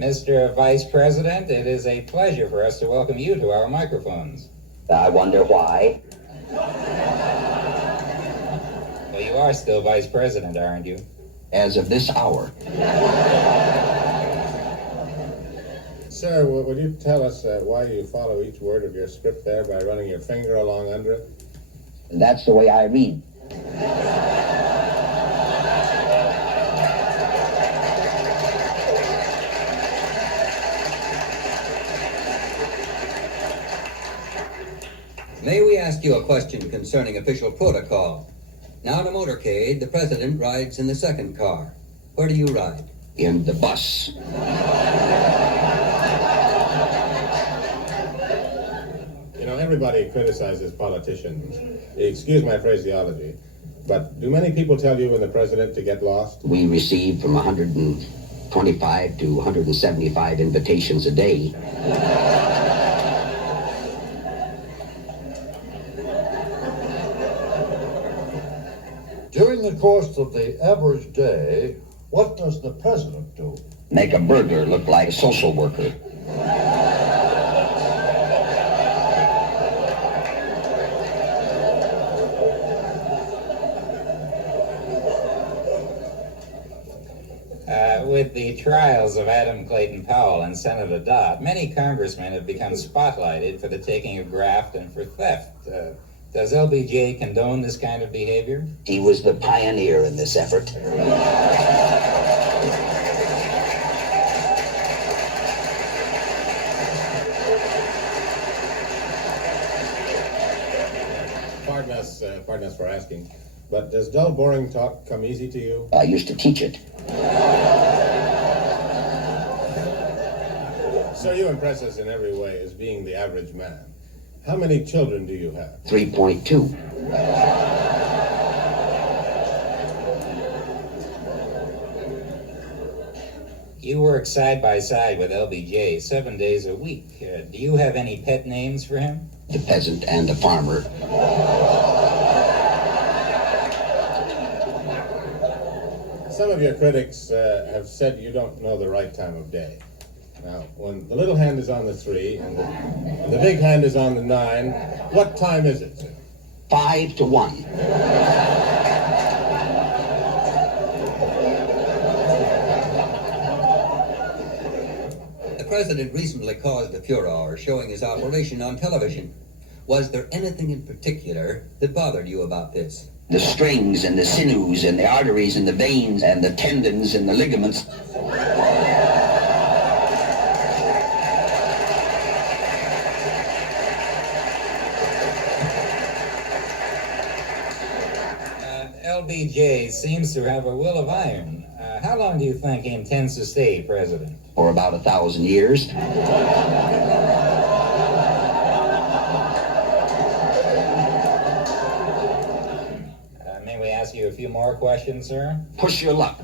Mr. Vice President, it is a pleasure for us to welcome you to our microphones. I wonder why. Well, you are still Vice President, aren't you? As of this hour. Sir, would you tell us why you follow each word of your script there by running your finger along under it? That's the way I read. May we ask you a question concerning official protocol? Now in a motorcade, the president rides in the second car. Where do you ride? In the bus. You know, everybody criticizes politicians. Excuse my phraseology, but do many people tell you and the president to get lost? We receive from 125 to 175 invitations a day. During the course of the average day, what does the president do? Make a burglar look like a social worker. With the trials of Adam Clayton Powell and Senator Doud, many congressmen have become spotlighted for the taking of graft and for theft. Does LBJ condone this kind of behavior? He was the pioneer in this effort. Pardon us for asking, but does dull, boring talk come easy to you? I used to teach it. So you impress us in every way as being the average man. How many children do you have? 3.2. You work side by side with LBJ 7 days a week. Do you have any pet names for him? The peasant and the farmer. Some of your critics have said you don't know the right time of day. Now, when the little hand is on the 3 and the big hand is on the 9, what time is it, sir? 5 to 1. The president recently caused a furor showing his operation on television. Was there anything in particular that bothered you about this? The strings and the sinews and the arteries and the veins and the tendons and the ligaments. LBJ seems to have a will of iron. How long do you think he intends to stay president? For about 1,000 years. May we ask you a few more questions, sir? Push your luck.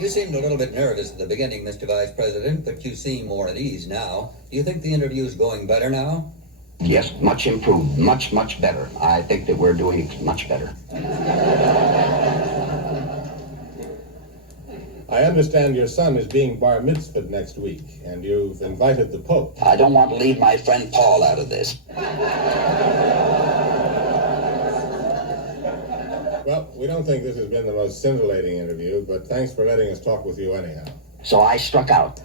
You seemed a little bit nervous at the beginning, Mr. Vice President, but you seem more at ease now. Do you think the interview's going better now? Yes, much improved. Much, much better. I think that we're doing much better. I understand your son is being bar mitzvahed next week, and you've invited the Pope. I don't want to leave my friend Paul out of this. Well, we don't think this has been the most scintillating interview, but thanks for letting us talk with you anyhow. So I struck out.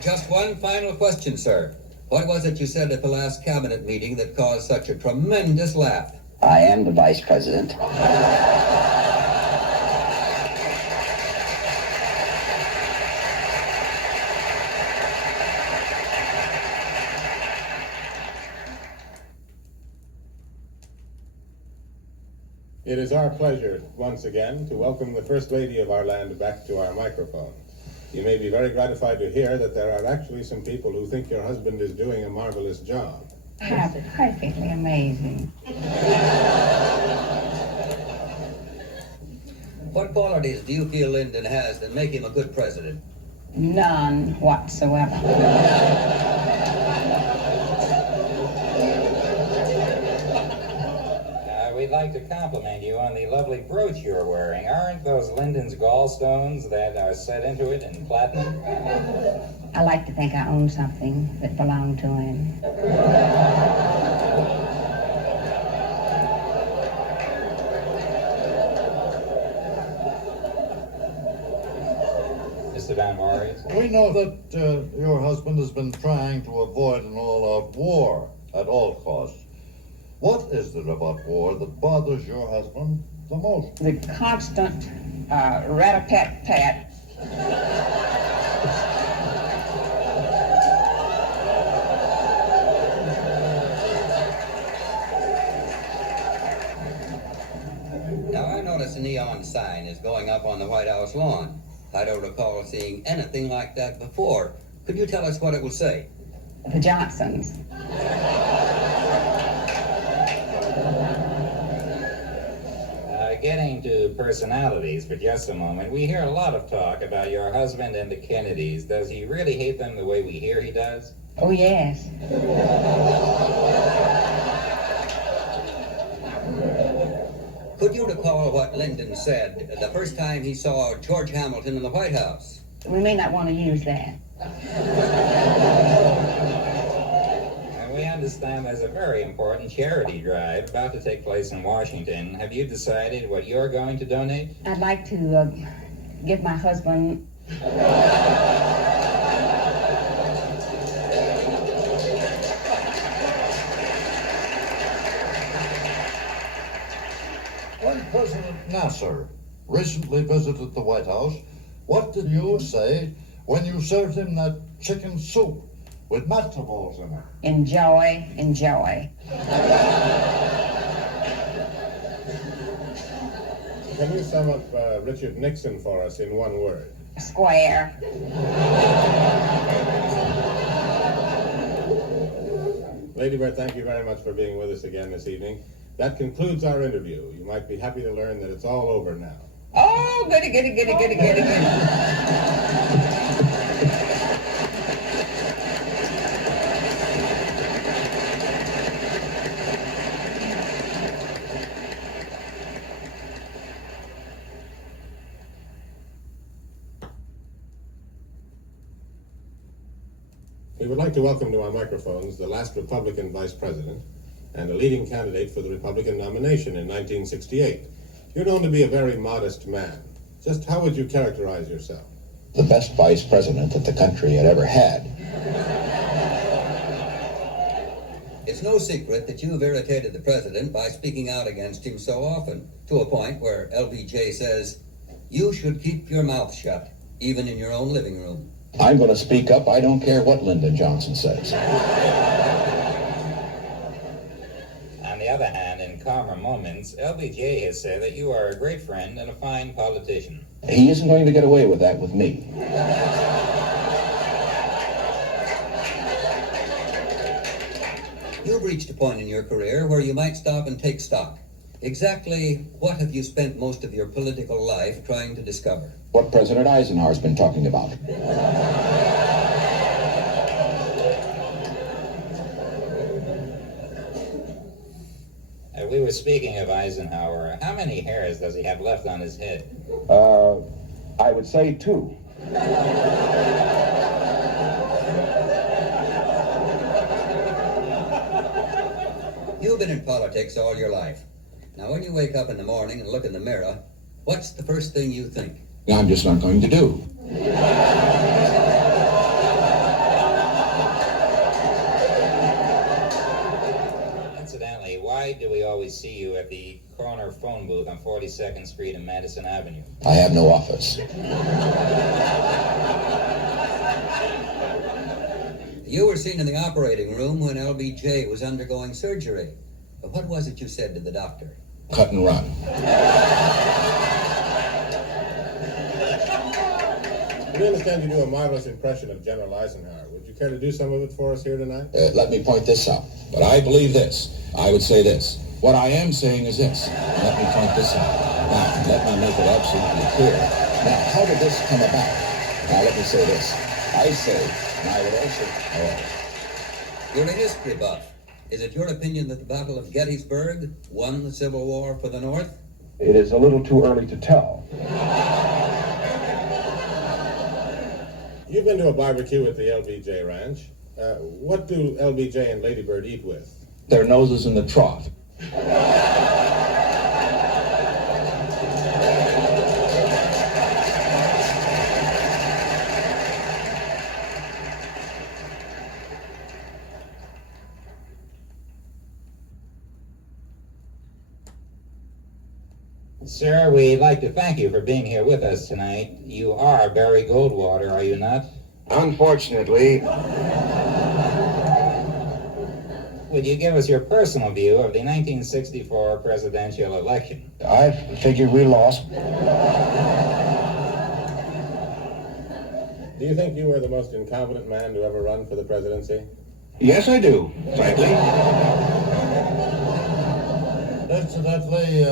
Just one final question, sir. What was it you said at the last cabinet meeting that caused such a tremendous laugh? I am the vice president. It is our pleasure once again to welcome the First Lady of our land back to our microphone. You may be very gratified to hear that there are actually some people who think your husband is doing a marvelous job. How perfectly amazing. What qualities do you feel Lyndon has that make him a good president? None whatsoever. We'd like to compliment you on the lovely brooch you're wearing. Aren't those Lyndon's gallstones that are set into it in platinum? I like to think I own something that belonged to him. Mr. Van Maurice? We know that your husband has been trying to avoid an all-out war at all costs. What is it about war that bothers your husband the most? The constant rat-a-tat-tat. Now, I notice a neon sign is going up on the White House lawn. I don't recall seeing anything like that before. Could you tell us what it will say? The Johnsons. Getting to personalities for just a moment, we hear a lot of talk about your husband and the Kennedys. Does he really hate them the way we hear he does? Oh, yes. Could you recall what Lyndon said the first time he saw George Hamilton in the White House? We may not want to use that. We understand there's a very important charity drive about to take place in Washington. Have you decided what you're going to donate? I'd like to give my husband... When President Nasser recently visited the White House, what did you say when you served him that chicken soup with matzo balls in it? Enjoy, enjoy. Can you sum up Richard Nixon for us in one word? Square. Ladybird, thank you very much for being with us again this evening. That concludes our interview. You might be happy to learn that it's all over now. Oh, goody, goody, goody, goody, goody, goody. We would like to welcome to our microphones the last Republican vice president and a leading candidate for the Republican nomination in 1968. You're known to be a very modest man. Just how would you characterize yourself? The best vice president that the country had ever had. It's no secret that you have irritated the president by speaking out against him so often, to a point where LBJ says, you should keep your mouth shut, even in your own living room. I'm going to speak up. I don't care what Lyndon Johnson says. On the other hand, in calmer moments, LBJ has said that you are a great friend and a fine politician. He isn't going to get away with that with me. You've reached a point in your career where you might stop and take stock. Exactly what have you spent most of your political life trying to discover? What President Eisenhower's been talking about. We were speaking of Eisenhower. How many hairs does he have left on his head? I would say 2. You've been in politics all your life. Now, when you wake up in the morning and look in the mirror, what's the first thing you think? I'm just not going to do. Incidentally, why do we always see you at the corner phone booth on 42nd Street and Madison Avenue? I have no office. You were seen in the operating room when LBJ was undergoing surgery. But what was it you said to the doctor? Cut and run. We understand you do a marvelous impression of General Eisenhower. Would you care to do some of it for us here tonight? Let me point this out. But I believe this. I would say this. What I am saying is this. Let me point this out. Now, let me make it absolutely clear. Now, how did this come about? Now, let me say this. I say, and I would also... You're a history buff. Is it your opinion that the Battle of Gettysburg won the Civil War for the North? It is a little too early to tell. You've been to a barbecue at the LBJ Ranch. What do LBJ and Ladybird eat with? Their noses in the trough. Sir, we'd like to thank you for being here with us tonight. You are Barry Goldwater, are you not? Unfortunately. Would you give us your personal view of the 1964 presidential election? I figure we lost. Do you think you were the most incompetent man to ever run for the presidency? Yes, I do, frankly. Incidentally,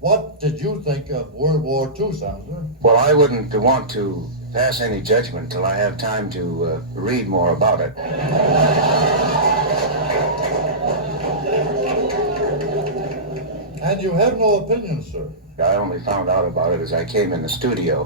what did you think of World War II, Senator? Well, I wouldn't want to pass any judgment till I have time to read more about it. And you have no opinion, sir. I only found out about it as I came in the studio.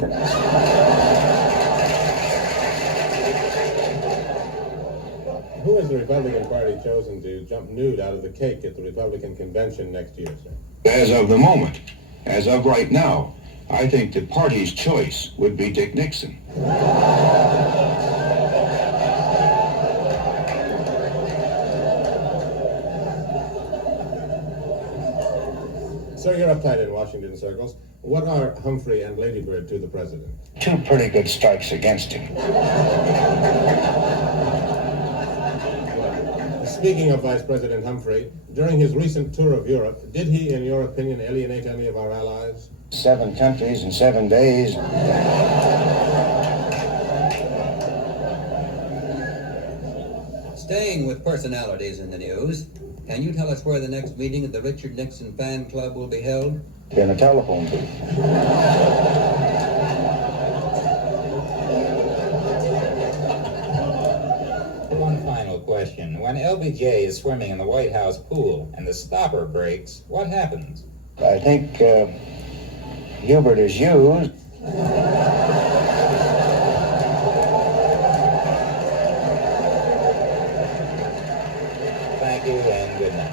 Who has the Republican Party chosen to jump nude out of the cake at the Republican convention next year, sir? As of the moment, as of right now, I think the party's choice would be Dick Nixon. Sir, you're uptight in Washington circles. What are Humphrey and Ladybird to the president? Two pretty good strikes against him. Speaking of Vice President Humphrey, during his recent tour of Europe, did he, in your opinion, alienate any of our allies? 7 countries in 7 days. Staying with personalities in the news, can you tell us where the next meeting of the Richard Nixon Fan Club will be held? In a telephone booth. One final question. When LBJ is swimming in the White House pool and the stopper breaks, what happens? I think Hubert is used. Thank you and good night.